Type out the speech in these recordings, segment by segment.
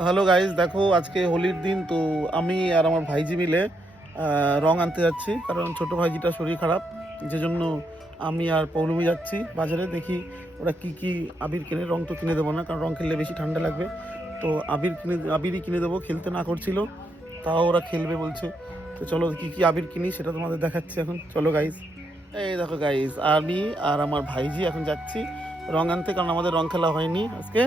Hello guys, দেখো আজকে হোলির দিন। তো আমি আর আমার ভাইজি মিলে রং আনতে যাচ্ছি, কারণ ছোট ভাইজিটা শরীর খারাপ, যে জন্য আমি আর পৌলমি যাচ্ছি বাজারে। দেখি ওরা কি কি আবির কিনে। রং তো কিনে দেবো না, কারণ রং খেললে বেশি ঠান্ডা লাগবে। তো আবিরই কিনে দেবো। খেলতে না করছিল, তাও ওরা খেলবে বলছে। তো চলো কি কি আবির কিনি সেটা তোমাদের দেখাচ্ছি এখন। চলো গাইজ, এই দেখো গাইজ, আমি আর আমার ভাইজি এখন যাচ্ছি রং আনতে, কারণ আমাদের রং খেলা হয়নি আজকে।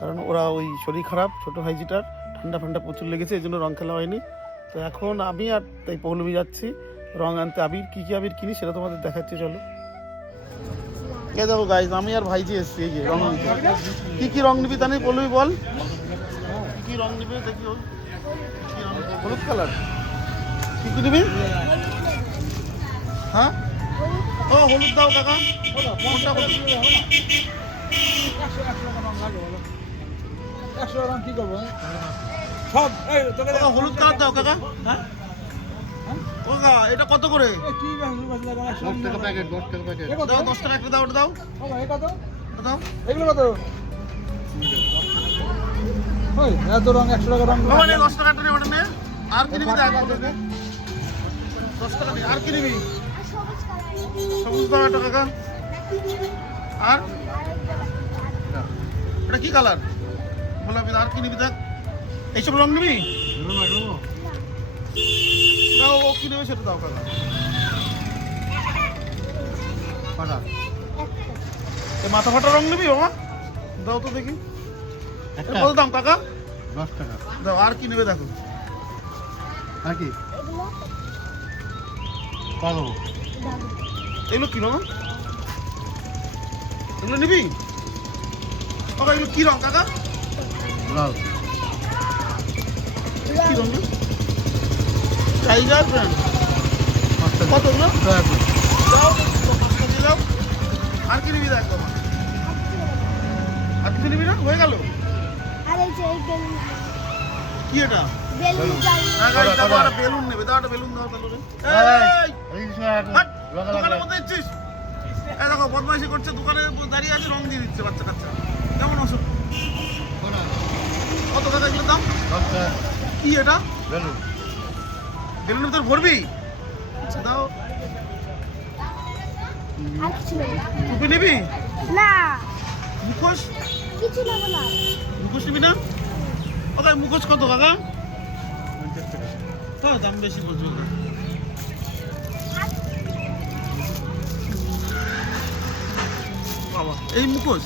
কারণ ওরা ওই শরীর খারাপ, ছোটো ভাইজিটার ঠান্ডা ফান্ডা প্রচুর লেগেছে, এই জন্য রং খেলা হয়নি। তো এখন আমি আর তাই পৌলমি যাচ্ছি রং আনতে। আবির কী কী আবির কিনি সেটা তোমাদের দেখাচ্ছি, চলো। এ দেখো গাইজ, আমি আর ভাইজি এসছি এই যে রং নিতে। কী কী রং নিবি তা নেই পৌলমি বল, কী কী রং নিবে দেখি। ওর কী রং? হলুদ কালার। কী কী নিবি? হ্যাঁ, ও হলুদ দাও কাকা। কোনটা হলুদ? 100 গ্রাম কি করবো সব হলুদ কালার দাও কাকা। হ্যাঁ কাকা, এটা কত করে? কি 10 টাকা প্যাকেট, 10 টাকা প্যাকেট। দাও 10 টাকা একটা দাও, ওটা দাও। কত দাও এগুলো কত? ওই এত রং 100 টাকা রং বাবা নে, 10 টাকা নে ওটা নে। আর কি নিবি? দেখ 10 টাকা নে। আর কি নিবি? সবুজ দাও একটা কাকা। আর এটা কি কালার? গোলাপি। আর কি নিবি দেখ। এইসব রং নিবি? দাও, ও কি নেবে সেটা দাও কাকা। ফাটা মাথা ফাটা রং নিবি বাবা? দাও তো দেখি। কত দাম কাকা? 10 টাকা। দাও। আর কি নেবে দেখো। আর কি? কালো। এগুলো কি রং? এগুলো নিবি বাবা? এগুলো কি রং কাকা? লাল। কি রং? Tiger brand. কত এগুলো? দাও 5 টাকা দিয়ে দাও। আর কি নিবি দেখ বাবা। আর কিছু নিবি না? হয়ে গেল। কি এটা? বেলুন নেবে? দাও একটা বেলুন দাও তাহলে। হাট, দোকানের মধ্যে ইচ্ছিস? এই দেখো বদমাইশি করছে, দোকানে দাঁড়িয়ে আছে রং দিয়ে দিচ্ছে বাচ্চা কাচ্চা। কেমন ওষুধ? কত টাকা এগুলো দাম? 10 টাকা। কি এটা? বেলুন। বেলুনের ভিতর ভরবি? দাও। টুপি নিবি? না মুখোশ? কিছু নেবো না। মুখোশ নিবি না? ও ভাই, মুখোশ কত কাকা? 50 টাকা। তো দাম বেশি বলছো না। বাবা, এই মুখোশ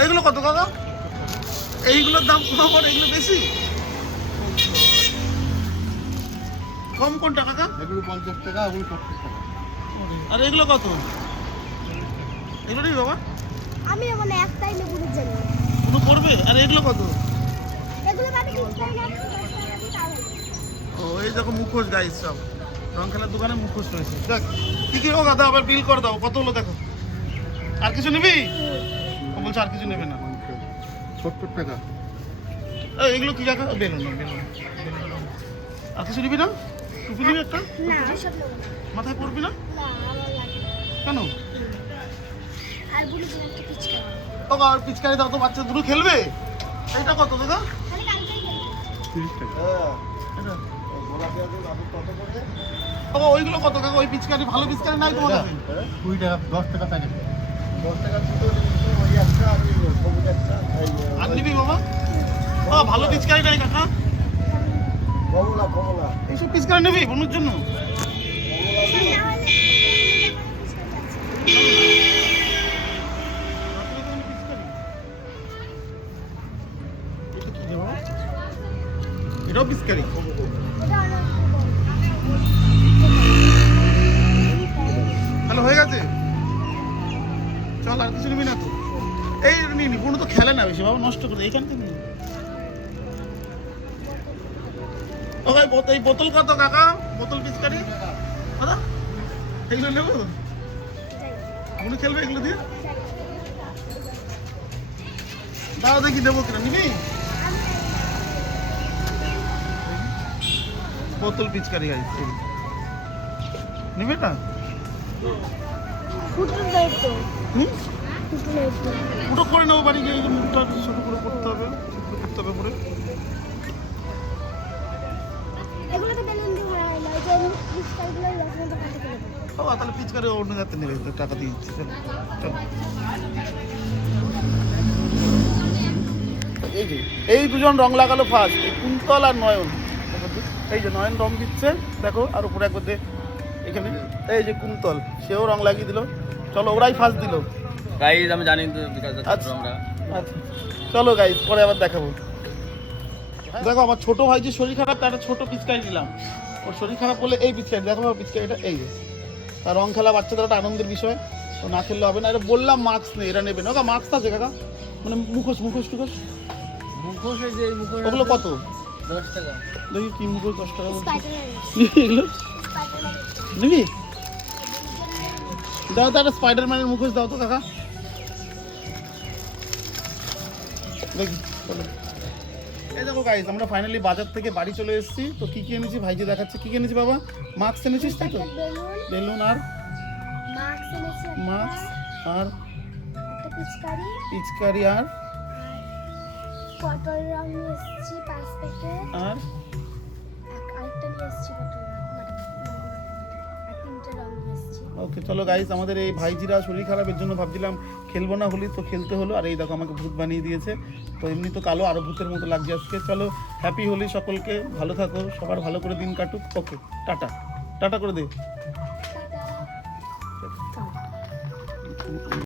এইগুলো কত কাকা? এইগুলোর দাম কম আর এগুলো বেশি? কম কোনটা কাকা? এগুলো 50 টাকা, ওগুলো 70 টাকা। আর এগুলো কত? এগুলো নিবি বাবা? আমি মানে একটাই নেবো জানি। কোনো করবে? আর এগুলো কত? এগুলো মানে কি চাই না? ও এই দেখো মুখোশ গাইস, সব রং খেলার দোকানে মুখোশ রয়েছে। দেখ কি কি হোক, দাও আবার বিল করে দাও কত হলো দেখো। আর কিছু নিবি? ও বলছে আর কিছু নেবে না। 70 টাকা। এগুলো কি কাকা? বেলুন না, বেলুন। আর কিছু নিবি না? টুপি নিবি একটা? না ওসব নেবো না। মাথায় পড়বি না? না আমার লাগে কেন? আর বলি যে একটা পিচকা ও আর পিচকারি দাও তো, বাচ্চা দুটো খেলবে। এইটা কত দাদা? খালি কালকেই নেবো। 30 টাকা। এটা ও ওইগুলো কত কাকা? ওই পিচকারি ভালো পিচকারি নাই তোমার কাছে? 20 টাকা, 10 টাকা প্যাকেট। আর নিবি বাবা? ও ভালো পিচকারি নাই কাকা? এইসব পিচকারি নিবি বোনের জন্য? সব না হলে এটাও পিচকারি? ওটা অনেক তাহলে হয়ে গেছে। চল, আর কিছু নিবি না তো? এই নিয়ে নি, কোনো তো খেলে না বেশি বাবা, নষ্ট করে এইখান থেকে নিবি। ও ভাই, এই বোতল কত কাকা? বোতল পিচকারি দাদা এইগুলো নেবো? আপনি খেলবে এগুলো দিয়ে? দাদা দেখি দেবো কিনা। নিবি? বোতল পিচকারি গাইস, নিবি না? ফুটুন দেয় তো। হুম, ফুটুন দেয় তো। পুরো করে নেবো বাড়ি গিয়ে। এই যে মুখটা ছোটো করে করতে হবে, ছোটো করে করতে হবে পরে। বাবা তাহলে পিচকারি অন্য যাতে নেবে তো টাকা দিয়ে দিচ্ছি চলো চলো এই যে এই দুজন রং লাগালো ফার্স্ট এই কুন্তল আর নয়ন দেখো তো, এই যে নয়ন রং দিচ্ছে দেখো আর উপরে একবার দে এখানে এই যে কুন্তল সেও রং লাগিয়ে দিল চলো ওরাই ফার্স্ট দিল গাইজ আমি জানি তো বিকাশ আচ্ছা আচ্ছা চলো গাইস পরে আবার দেখাবো দেখো আমার ছোট ভাই যে শরীর খারাপ তার একটা ছোট পিচকারি নিলাম ওর শরীর খারাপ বলে এই পিচকারি দেখো বাবা পিচকারিটা এই যে তার রং খেলা বাচ্চাদের একটা আনন্দের বিষয় তো না খেললে হবে না এটা বললাম মাস্ক নেই এরা নেবে না ওকা মাস্ক আছে কাকা মানে মুখোশ টুকোশ মুখোশ এই যে মুখোশ ওগুলো কত 10 টাকা দেখি কি মুখোশ 10 টাকা বলছে স্পাইডারম্যান এগুলো স্পাইডারম্যান নিবি দাও তো একটা স্পাইডারম্যানের মুখোশ দাও তো কাকা দেখি চলো এই দেখো গাইস আমরা ফাইনালি বাজার থেকে বাড়ি চলে এসেছি তো কি কি এনেছি ভাইজি দেখাচ্ছে কি কি এনেছি বাবা মাস্ক এনেছিস তাই তো বেলুন বেলুন আর মাস্ক এনেছে মাস্ক আর একটা পিচকারি পিচকারি আর পটল রং নিয়ে এসেছি 5 প্যাকেট আর আরেকটা নিয়ে এসেছি পটল রং আর 3টে রং নিয়ে এসেছি ওকে চলো গাইস আমাদের এই ভাইজিরা শরীর খারাপের জন্য ভাবছিলাম খেলবো না হোলি তো খেলতে হলো আর এই দেখো আমাকে ভূত বানিয়ে দিয়েছে তো এমনি তো কালো আরো ভূতের মতো লাগছে আজকে চলো হ্যাপি হোলি সকলকে ভালো থাকো সবার ভালো করে দিন কাটুক ওকে টাটা টাটা করে দে